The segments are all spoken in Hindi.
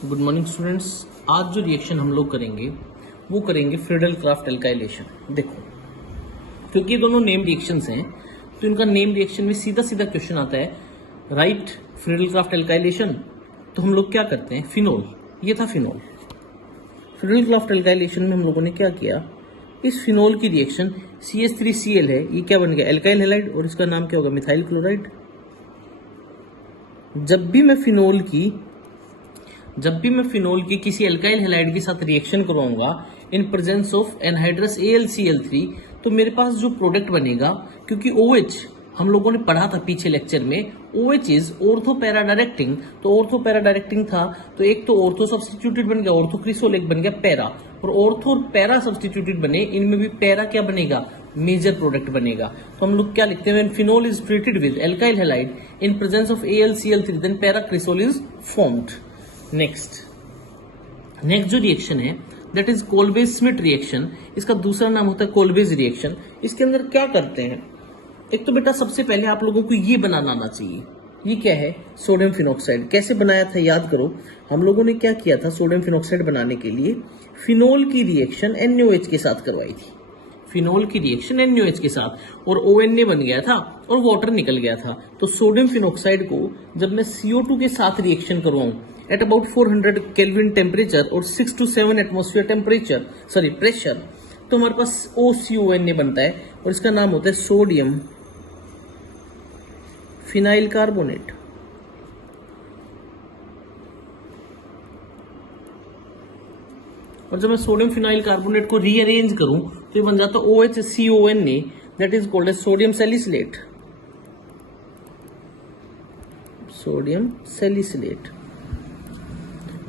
Good morning students. आज जो रिएक्शन हम लोग करेंगे वो करेंगे फ्रीडल क्राफ्ट एल्काइलेशन। देखो, क्योंकि ये दोनों नेम रिएक्शंस हैं तो इनका नेम रिएक्शन में सीधा सीधा क्वेश्चन आता है, राइट फ्रीडल क्राफ्ट एल्काइलेशन। तो हम लोग क्या करते हैं, फिनोल, ये था फिनोल। फ्रीडल क्राफ्ट एल्काइलेशन में हम लोगों ने क्या किया, इस फिनोल की रिएक्शन CH3Cl है, ये क्या बन गया, एल्काइल हैलाइड, और इसका नाम क्या होगा, मिथाइल क्लोराइड। जब भी मैं फिनोल की किसी एल्काइल हैलाइड के साथ रिएक्शन करवाऊंगा इन प्रेजेंस ऑफ एनहाइड्रस AlCl3, तो मेरे पास जो प्रोडक्ट बनेगा, क्योंकि OH हम लोगों ने पढ़ा था पीछे लेक्चर में, OH is ortho para directing. तो ऑर्थो पैरा डायरेक्टिंग था, तो एक तो ऑर्थो सब्स्टिट्यूटेड बन गया ऑर्थो क्रिसोल, एक बन गया पैरा, और ऑर्थो और पैरा सब्स्टिट्यूटेड बने, इनमें भी पैरा क्या बनेगा, मेजर प्रोडक्ट बनेगा। तो हम लोग क्या लिखते हैं, phenol is treated with alkyl halide in presence of AlCl3 then para cresol is formed. Next जो रिएक्शन है that is Kolbe's Schmitt reaction, इसका दूसरा नाम होता है कोलबेज रिएक्शन। इसके अंदर क्या करते हैं, एक तो बेटा सबसे पहले आप लोगों को ये बनाना आना चाहिए, ये क्या है, सोडियम फिनॉक्साइड। कैसे बनाया था याद करो, हम लोगों ने क्या किया था, सोडियम फिनॉक्साइड बनाने के लिए फिनोल की रिएक्शन NaOH के साथ करवाई थी, फिनोल की रिएक्शन NaOH के साथ, और ONA बन गया था और वाटर निकल गया था। तो सोडियम फिनॉक्साइड को जब मैं CO2 के साथ रिएक्शन करवाऊं एट अबाउट 400 केल्विन टेम्परेचर और 6 to 7 एटमोस्फियर प्रेशर, तो हमारे पास OCONA बनता है, और इसका नाम होता है सोडियम फिनाइल कार्बोनेट। और जब मैं सोडियम फिनाइल कार्बोनेट को रीअरेंज करूं तो ये बन जाता है OHCONA, that is called as sodium salicylate.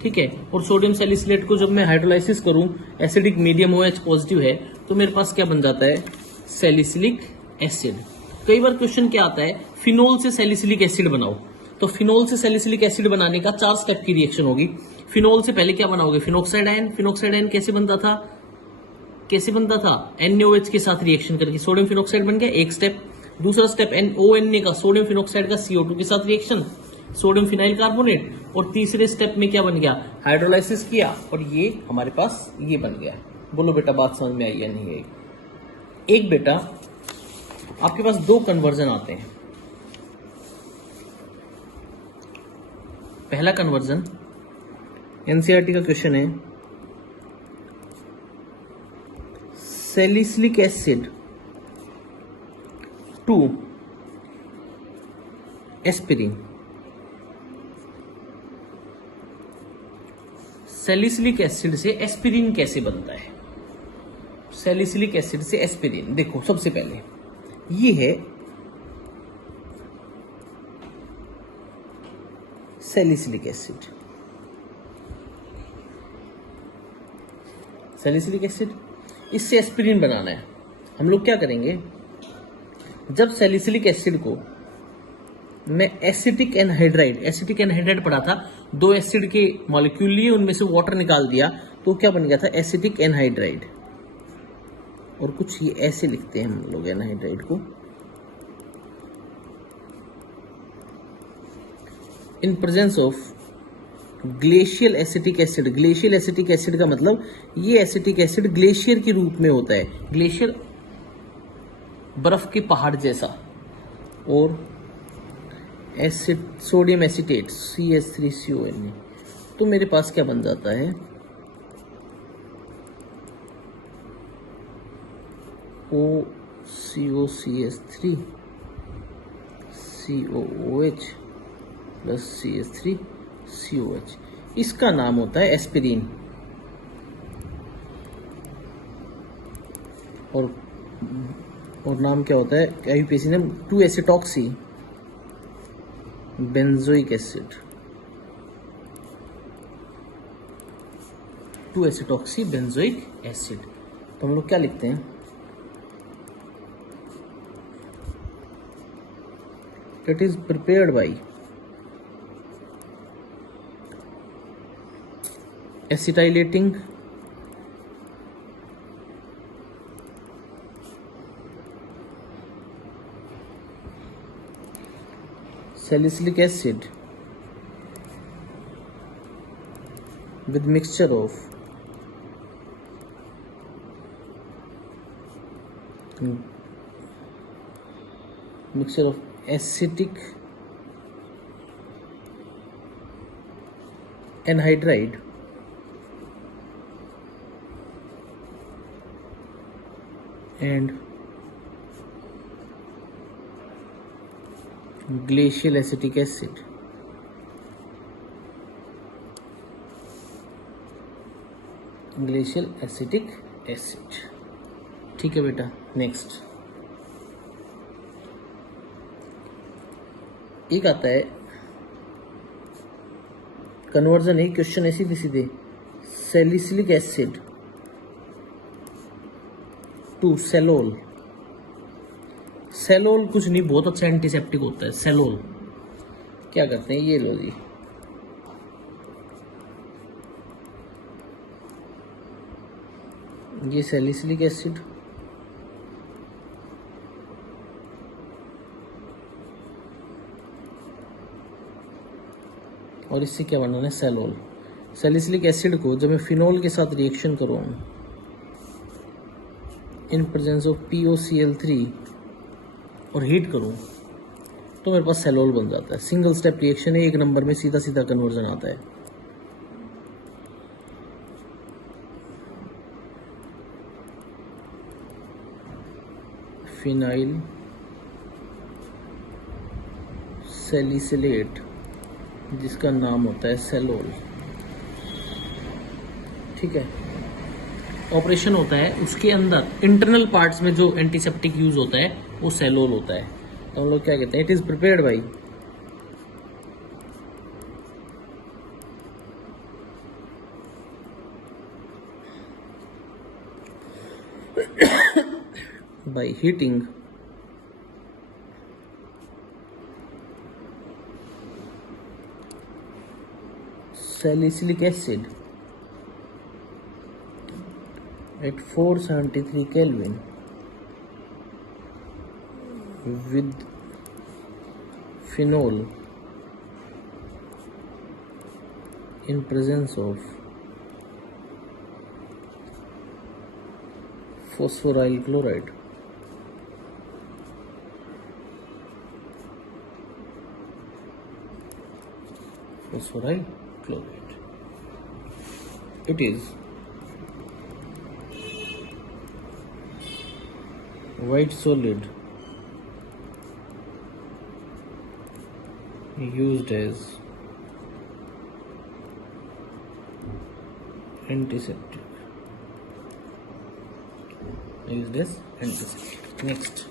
ठीक है, और सोडियम सैलिसिलेट को जब मैं हाइड्रोलाइसिस करूं, एसिडिक मीडियम OH पॉजिटिव है, तो मेरे पास क्या बन जाता है, सैलिसिलिक एसिड। कई बार क्वेश्चन क्या आता है, फिनोल से सैलिसिलिक एसिड बनाओ। तो फिनोल से सैलिसिलिक एसिड बनाने का 4 स्टेप की रिएक्शन होगी। फिनोल से पहले क्या बनाओगे, फिनोक्साइड आयन। फिनोक्साइड आयन कैसे बनता था, NaOH के साथ रिएक्शन करके सोडियम फिनोक्साइड बन गया, एक स्टेप। दूसरा स्टेप ONA का, सोडियम फिनोक्साइड का CO2 के साथ रिएक्शन, सोडियम फिनाइल कार्बोनेट। और तीसरे स्टेप में क्या बन गया, हाइड्रोलाइसिस किया, और ये हमारे पास ये बन गया। बोलो बेटा बात समझ में आई या नहीं आई। एक बेटा आपके पास 2 कन्वर्जन आते हैं। पहला कन्वर्जन NCERT का क्वेश्चन है, salicylic acid to aspirin. Salicylic acid से एस्पिरिन कैसे बनता है, सैलिसिलिक एसिड से एस्पिरिन। देखो सबसे पहले ये है सैलिसिलिक एसिड, इससे एस्पिरिन बनाना है। हम लोग क्या करेंगे, जब सैलिसिलिक एसिड को मैं एसिटिक एनहाइड्राइड पढ़ा था, 2 एसिड के मॉलिक्यूल लिए, उनमें से वाटर निकाल दिया, तो क्या बन गया था, एसिटिक एनहाइड्राइड। और कुछ ये ऐसे लिखते हैं हम लोग एनहाइड्राइड को, इन presence of glacial acetic acid. Glacial acetic acid का मतलब ये एसिटिक एसिड ग्लेशियर के रूप में होता है, ग्लेशियर बर्फ के पहाड़ जैसा। और एसिड सोडियम एसिटेट CH3CONA, तो मेरे पास क्या बन जाता है, OCOCH3 COOH प्लस CH3COH। इसका नाम होता है एस्पिरिन। और नाम क्या होता है, IUPAC नाम two acetoxy benzoic acid, two acetoxy benzoic acid. तो हम लोग क्या लिखते हैं, it is prepared by acetylating salicylic acid with mixture of acetic anhydride and glacial acetic acid. Glacial acetic acid. ठीक है बेटा, नेक्स्ट एक आता है कन्वर्जन है, क्वेश्चन है सीधे सीधे, salicylic acid to salol. Salol कुछ नहीं, बहुत अच्छा एंटीसेप्टिक होता है सेलोल। क्या करते हैं, ये लो जी, ये सैलिसिलिक एसिड और इससे क्या बनाना है, सेलोल। सैलिसिलिक एसिड को जब मैं फिनोल के साथ रिएक्शन करूँ इन प्रेजेंस ऑफ POCl3 और हीट करूँ तो मेरे पास सेलोल बन जाता है। सिंगल स्टेप रिएक्शन है, एक नंबर में सीधा सीधा कन्वर्जन आता है। फिनाइल सैलिसिलेट जिसका नाम होता है सेलोल। ठीक है, ऑपरेशन होता है उसके अंदर इंटरनल पार्ट्स में जो एंटीसेप्टिक यूज होता है वो सेलोल होता है। तो हम लोग क्या कहते हैं, it is prepared by by heating salicylic acid at 473 Kelvin with phenol in presence of phosphoryl chloride। Phosphoryl chloride. It is white solid used as antiseptic. Next,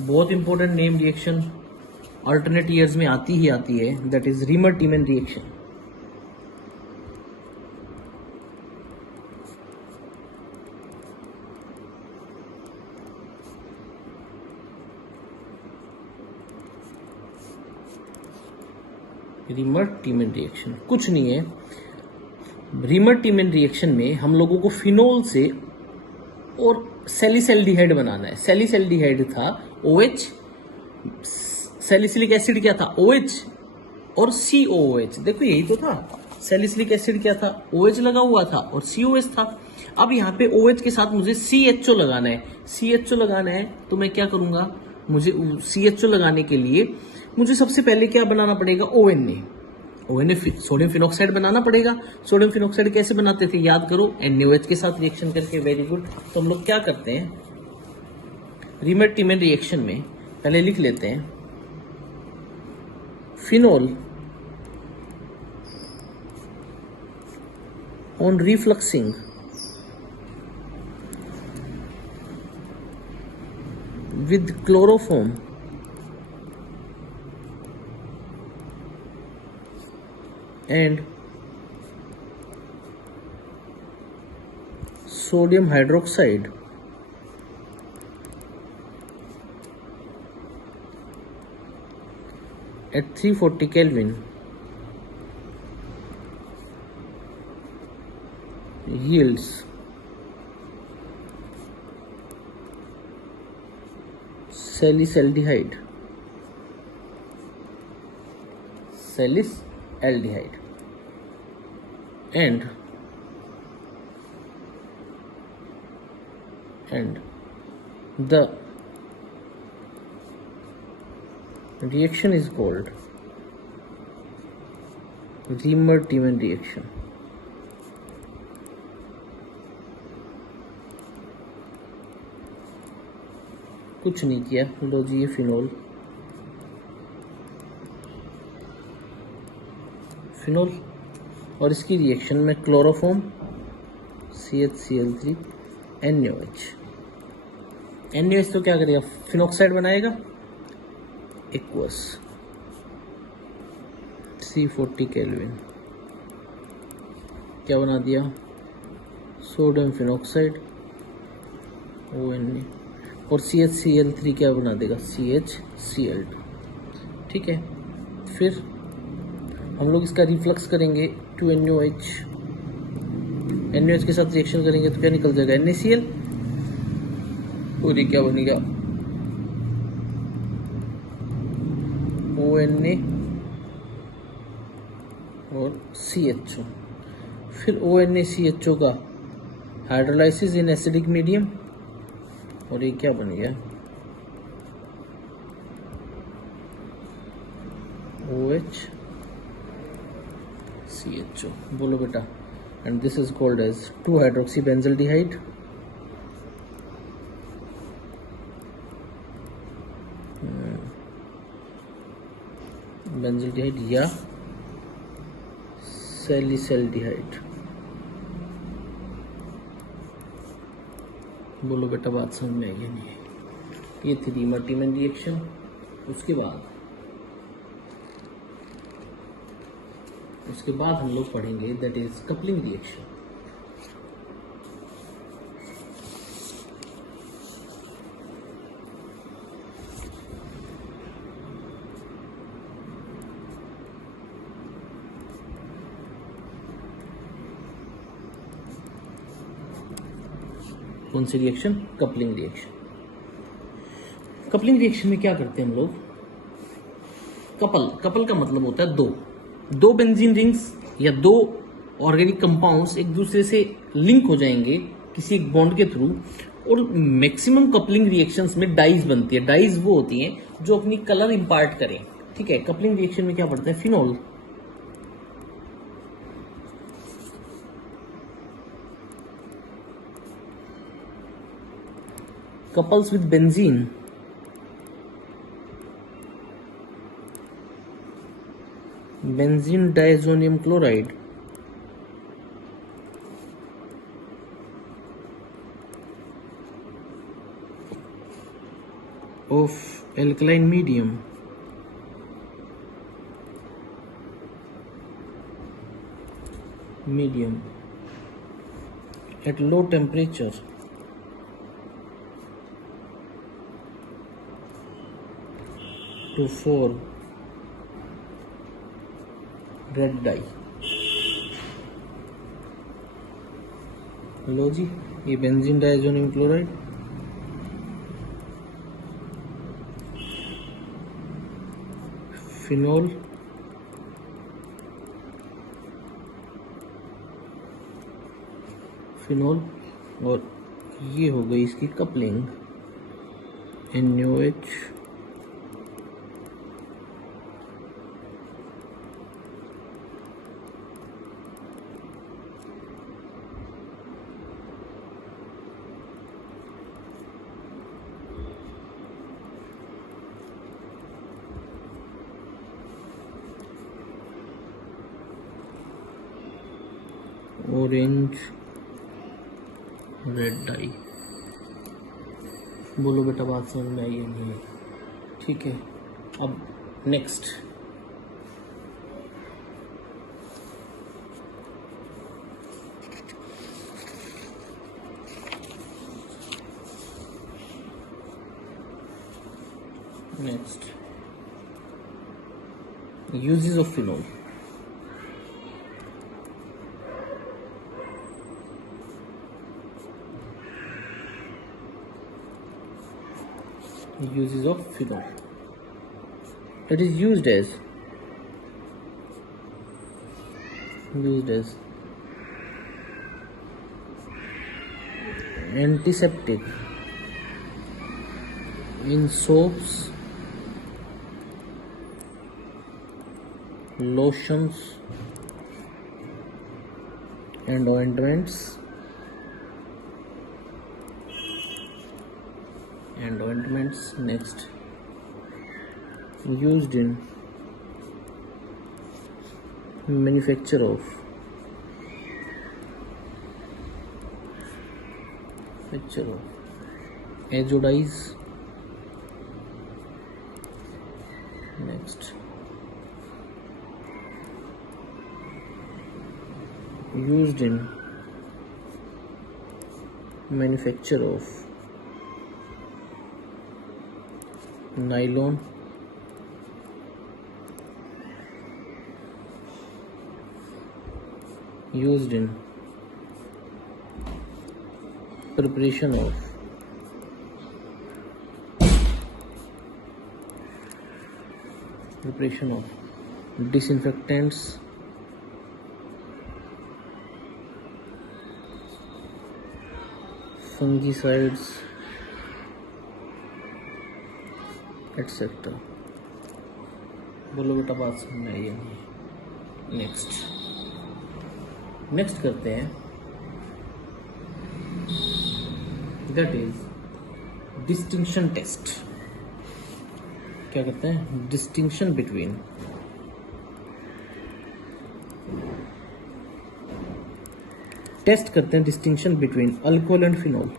बहुत important name reaction alternate years में आती ही आती है, that is reamer टीमन reaction. Reamer टीमन reaction कुछ नहीं है, रीमर टीमन रिएक्शन में हम लोगों को फिनोल से और सैलिसल्डिहाइड बनाना है। सैलिसल्डिहाइड था OH, सैलिसिलिक एसिड क्या था OH और COOH। देखो यही तो था, सैलिसिलिक एसिड क्या था OH लगा हुआ था और COH था। अब यहाँ पे OH के साथ मुझे CHO लगाना है। CHO लगाना है तो मैं क्या करूंगा, मुझे CHO लगाने के लिए मुझे सबसे पहले क्या बनाना पड़ेगा, ONA सोडियम फिनॉक्साइड बनाना पड़ेगा। सोडियम फिनॉक्साइड कैसे बनाते थे याद करो, NaOH के साथ रिएक्शन करके। Very good. तो हम लोग क्या करते हैं, रीमर टीमन रिएक्शन में पहले लिख लेते हैं phenol on refluxing with chloroform and sodium hydroxide at 340 Kelvin yields salicylaldehyde। सैलिसल्डिहाइड and the reaction is called Riemann-Tiemann reaction. कुछ नहीं किया, लो जी ये फिनोल और इसकी रिएक्शन में क्लोरोफॉर्म CHCl3 NaOH। NaOH तो क्या करेगा, फिनॉक्साइड बनाएगा, एक्वस 340 केल्विन, क्या बना दिया, सोडियम फिनॉक्साइड ONA, और CHCl3 क्या बना देगा, CHCl2। ठीक है, फिर हम लोग इसका रिफ्लक्स करेंगे टू NaOH। NaOH के साथ रिएक्शन करेंगे तो क्या निकल जाएगा, NaCl, और ये क्या बनेगा, ONA और CHO। फिर ONaCHO का हाइड्रोलाइसिस इन एसिडिक मीडियम, और ये क्या बन गया, OHCHO। बोलो बेटा, and this is called as 2-hydroxybenzaldehyde। Benzaldehyde या सैलिसैल्डिहाइड। बोलो बेटा, बात समझ में आई है नहीं? ये थी रीमर-टीमन रिएक्शन। उसके बाद हम लोग पढ़ेंगे दैट इज कपलिंग रिएक्शन। कौन सी reaction, coupling reaction. Coupling reaction में क्या करते हैं हम लोग, कपल का मतलब होता है दो बेंजीन रिंग्स या दो ऑर्गेनिक कंपाउंड्स एक दूसरे से लिंक हो जाएंगे किसी एक बॉन्ड के थ्रू, और मैक्सिमम कपलिंग रिएक्शंस में डाइज बनती है। डाइज वो होती हैं जो अपनी कलर इंपार्ट करें। ठीक है, कपलिंग रिएक्शन में क्या पड़ता है, phenol, couples with benzene, benzene diazonium chloride, of alkaline medium, at low temperature to form red dye। लो जी, ये बेंजीन डायजोनियम क्लोराइड, फिनोल, और ये हो गई इसकी coupling NaOH orange red dye. बोलो बेटा, बात समझ में आई है नहीं? ठीक है, अब next uses of phenol। uses of phenol, it is used as antiseptic in soaps, lotions and ointments next used in manufacture of azodyes, next used in manufacture of nylon, used in preparation of disinfectants, fungicides, etc. बोलो बेटा बात समझ में आई है? नेक्स्ट करते हैं, दैट इज डिस्टिंक्शन टेस्ट। क्या करते हैं? डिस्टिंक्शन बिटवीन टेस्ट करते हैं distinction between alcohol and phenol.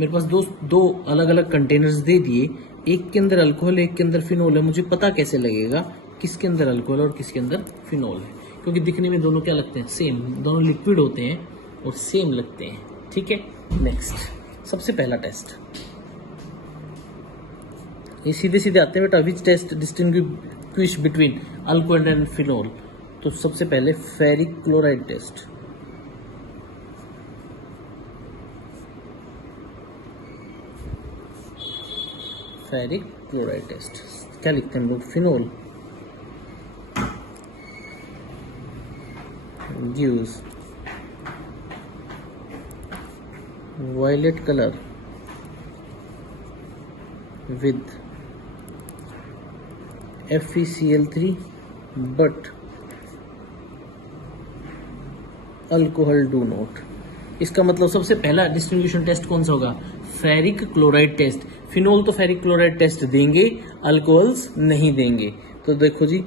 मेरे पास दो अलग अलग कंटेनर्स दे दिए, एक के अंदर अल्कोहल एक के अंदर फिनॉल है। मुझे पता कैसे लगेगा किसके अंदर अल्कोहल और किसके अंदर फिनॉल है? क्योंकि दिखने में दोनों क्या लगते हैं? सेम, दोनों लिक्विड होते हैं और सेम लगते हैं। ठीक है, नेक्स्ट सबसे पहला टेस्ट, ये सीधे सीधे आते हैं बेटा। Which test distinguish between alcohol and phenol? तो सबसे पहले ferric chloride test. Ferric chloride test क्या लिखते हैं हम लोग? Phenol gives violet color with FeCl3 but alcohol do not। इसका मतलब सबसे पहला डिस्टिंग्विशन टेस्ट कौन सा होगा? Ferric chloride test. फिनोल तो फेरिक क्लोराइड टेस्ट देंगे, अल्कोहल्स नहीं देंगे। तो देखो जी,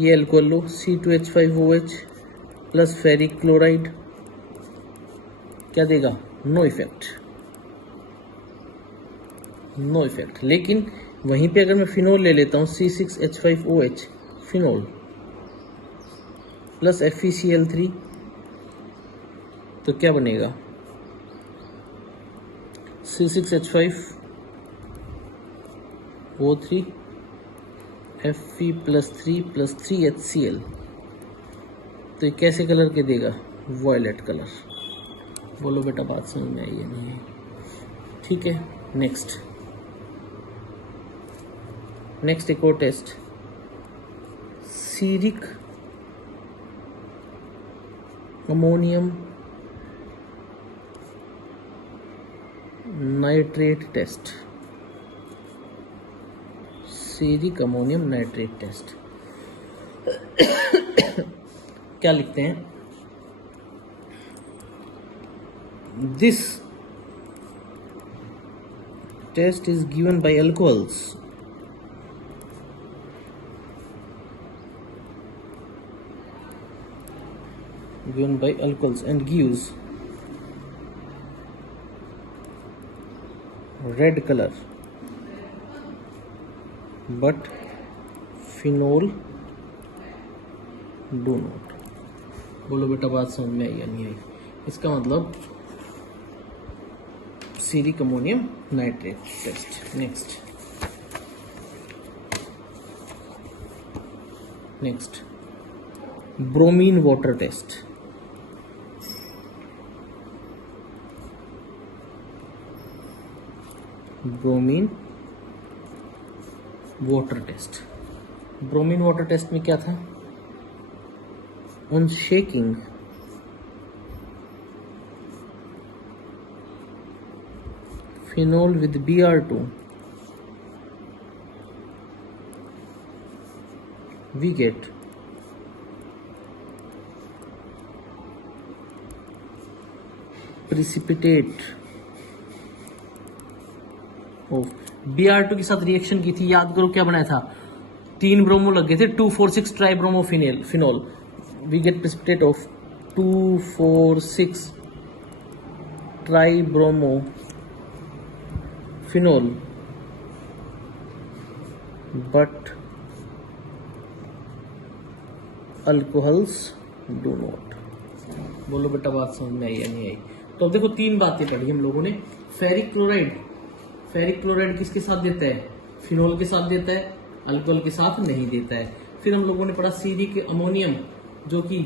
ये अल्कोहल लो, C2H5OH प्लस फेरिक क्लोराइड, क्या देगा? No effect, no effect. लेकिन वहीं पे अगर मैं फिनोल ले लेता हूं C6H5OH फिनोल प्लस FeCl3, तो क्या बनेगा? C6H5O3 Fe plus 3HCl। तो ये कैसे कलर के देगा? Violet colour. बोलो बेटा बात समझ में आई है नहीं? ठीक है, नेक्स्ट एक और test, ceric ammonium nitrate test. Ceric ammonium nitrate test क्या लिखते हैं? This test is given by alcohols and gives red color but phenol do not। बोलो बेटा बात समझ में आई या नहीं आई? इसका मतलब ceric ammonium nitrate test. Next bromine water test. Bromine water test में क्या था? On shaking phenol with Br2, we get precipitate of Br2 के साथ रिएक्शन की थी, याद करो क्या बनाया था, 3 ब्रोमो लग गए थे, 2,4,6 tribromo phenol, we get precipitate of 2,4,6 tribromo phenol, but alcohols do not. बोलो बेटा बात समझ में आई या नहीं आई? तो अब देखो 3 बातें पढ़ी हम लोगों ने। फेरिक क्लोराइड किसके साथ देता है? फिनोल के साथ देता है, अल्कोहल के साथ नहीं देता है। फिर हम लोगों ने पढ़ा सीरिक अमोनियम, जो कि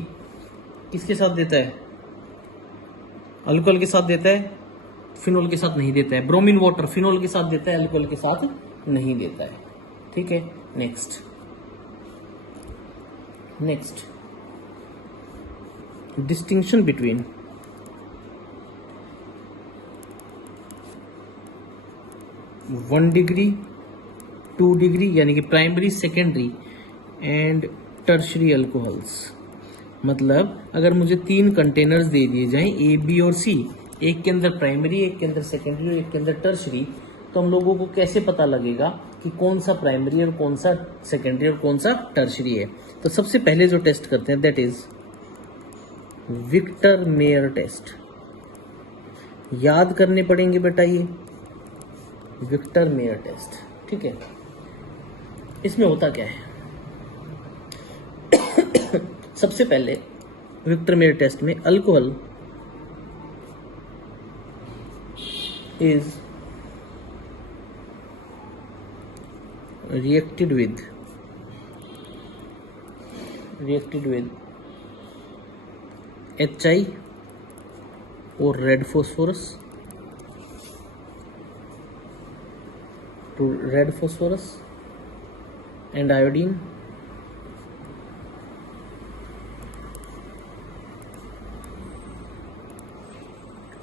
किसके साथ देता है? अल्कोहल के साथ देता है, फिनोल के साथ नहीं देता है। ब्रोमीन वाटर फिनोल के साथ देता है, अल्कोहल के साथ नहीं देता है। ठीक है, next distinction between 1 degree 2 degree यानी कि primary, secondary and tertiary alcohols. मतलब अगर मुझे 3 कंटेनर्स दे दिए जाएं ए, बी और सी, एक के अंदर प्राइमरी, एक के अंदर सेकेंडरी और एक के अंदर टर्शरी, तो हम लोगों को कैसे पता लगेगा कि कौन सा प्राइमरी और कौन सा सेकेंडरी और कौन सा टर्शरी है? तो सबसे पहले जो टेस्ट करते हैं that is Victor Meyer test. याद करने पड़ेंगे बेटा ये विक्टर मेयर टेस्ट। ठीक है, इसमें होता क्या है? सबसे पहले विक्टर मेयर टेस्ट में alcohol is reacted with HI or red phosphorus and iodine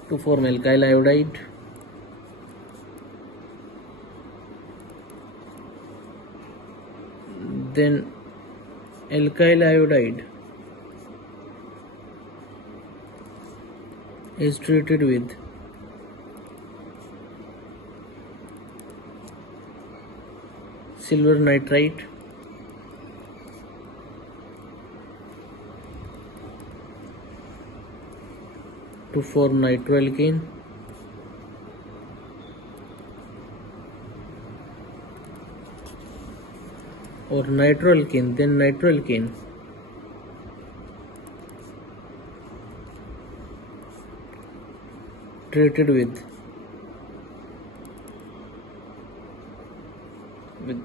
to form alkyl iodide, then alkyl iodide is treated with silver nitrite to form nitroalkane, or nitroalkane, then nitroalkane treated with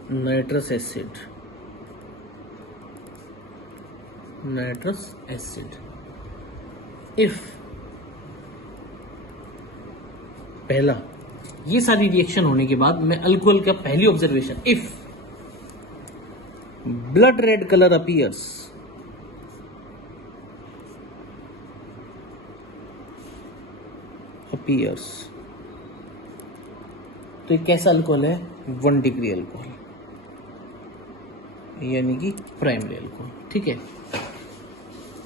nitrous acid. If पहला, ये सारी रिएक्शन होने के बाद मैं अल्कोहल का पहली observation, if blood red color appears तो ये कैसा अल्कोहल है? 1 डिग्री अल्कोहल, यानी कि प्राइमरी अल्कोहल। ठीक है,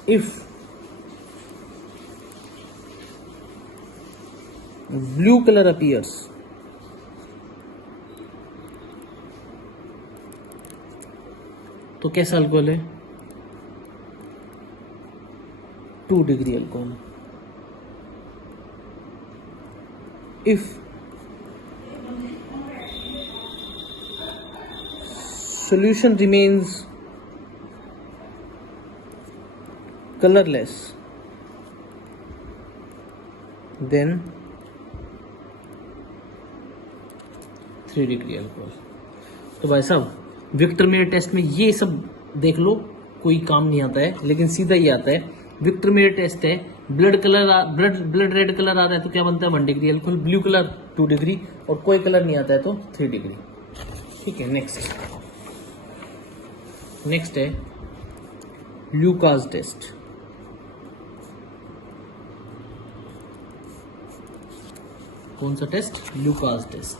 इफ ब्लू कलर अपीयर्स तो कैसा अल्कोहल है? 2 degree alcohol. If solution remains colorless, then 3 degree alcohol. तो भाई साहब विक्टर मेयर टेस्ट में ये सब देख लो, कोई काम नहीं आता है, लेकिन सीधा ही आता है। विक्टर मेयर टेस्ट है, ब्लड रेड कलर आता है तो क्या बनता है? 1 degree alcohol. Blue colour 2 degree, और कोई कलर नहीं आता है तो 3 डिग्री। ठीक है, नेक्स्ट है ल्यूकास टेस्ट। कौन सा टेस्ट? Lucas test.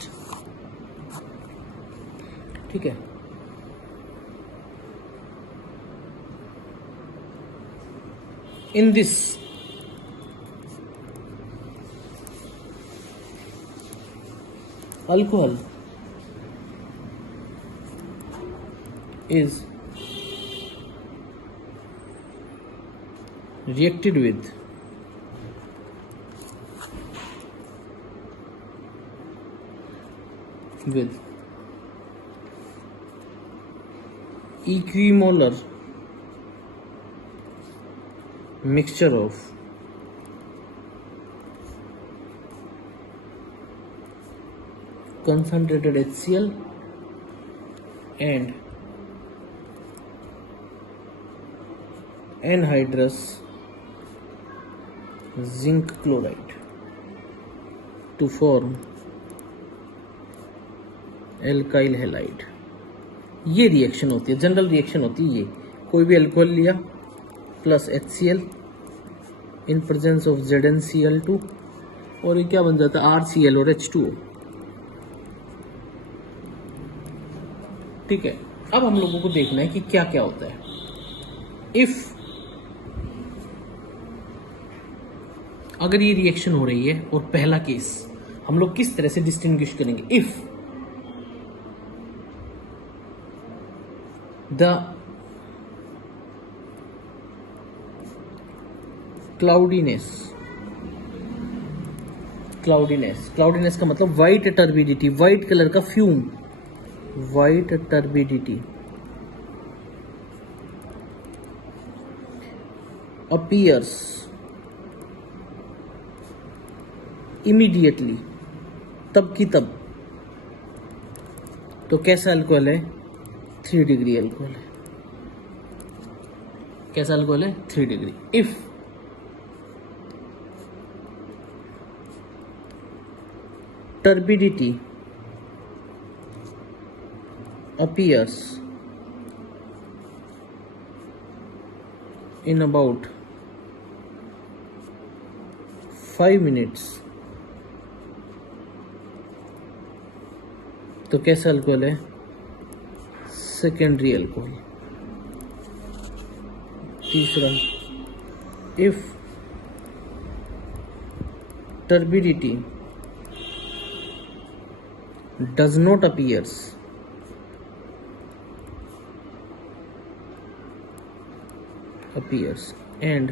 ठीक है, in this alcohol is reacted with equimolar mixture of concentrated HCl and anhydrous zinc chloride to form alkyl halide. ये रिएक्शन होती है, जनरल रिएक्शन होती है। ये कोई भी अल्कोहल लिया plus HCl in presence of ZnCl2 और ये क्या बन जाता है? RCl और H2O। ठीक है, अब हम लोगों को देखना है कि क्या क्या होता है। इफ अगर ये रिएक्शन हो रही है और पहला केस हम लोग किस तरह से डिस्टिंग्विश करेंगे? इफ द क्लाउडीनेस का मतलब व्हाइट टर्बिडिटी, व्हाइट कलर का fume, white turbidity appears immediately, तब की तब। तो कैसा अल्कोहल है? 3 डिग्री अल्कोहल है। कैसा अल्कोहल है? 3 degree. If turbidity appears in about 5 minutes, तो कैसा अल्कोहल है? Secondary alcohol. तीसरा, if turbidity does not appears and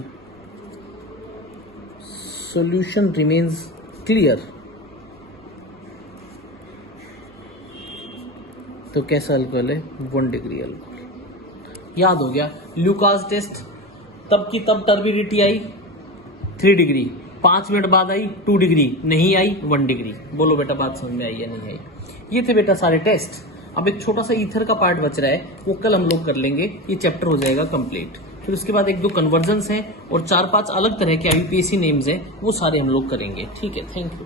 solution remains clear, तो कैसा अल्कोहल है? 1 डिग्री अल्कोहल। याद हो गया? ल्यूकास टेस्ट तब की तब टर्बिडिटी आई 3 डिग्री, 5 मिनट बाद आई 2 डिग्री, नहीं आई 1 डिग्री। बोलो बेटा बात समझ में आई या नहीं आई? ये थे बेटा सारे टेस्ट। अब एक छोटा सा ईथर का पार्ट बच रहा है, वो कल हम लोग कर लेंगे। ये चैप्टर हो जाएगा कंप्लीट। फिर उसके बाद 1-2 कन्वर्जन्स हैं और 4-5 अलग तरह के IUPAC नेम्स हैं, वो सारे हम लोग करेंगे। ठीक है, थैंक यू।